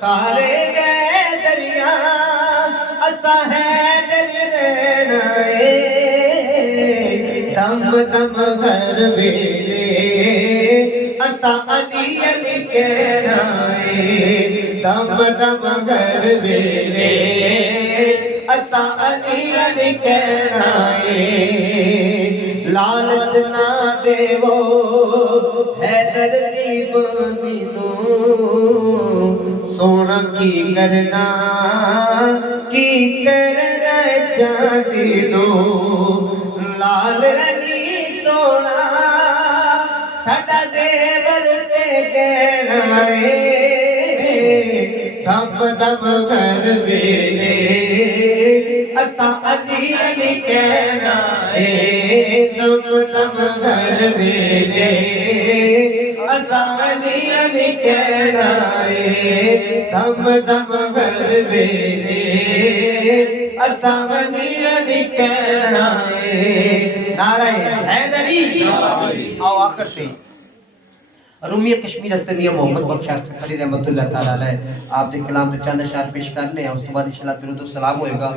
सारे गए दरिया असा है दिल रहना है दम दम हर वेले असा अली अली कहना है दम दम हर वेले असा अली अली कहना है लालच ना देवो हैदर दी बंदी नू सोना की करना चांदी नो लाल अली सोना साडा जेवर ते कहना है दम दम घर वेले असा अली अली कहना है दम दम घर वेले असा अली अली कहना है दम दम घर वेले असा अली अली कहना है नारे हैदरी। आओ आखिर से रूमी कश्मीर हस्तनिया मोहम्मद बख्श अली रहमतुल्लाह तआला अलैह आप दे कलाम ते चंद अशार पेश करने हैं उस तो बाद इंशाअल्लाह दुरूद सलाम होएगा।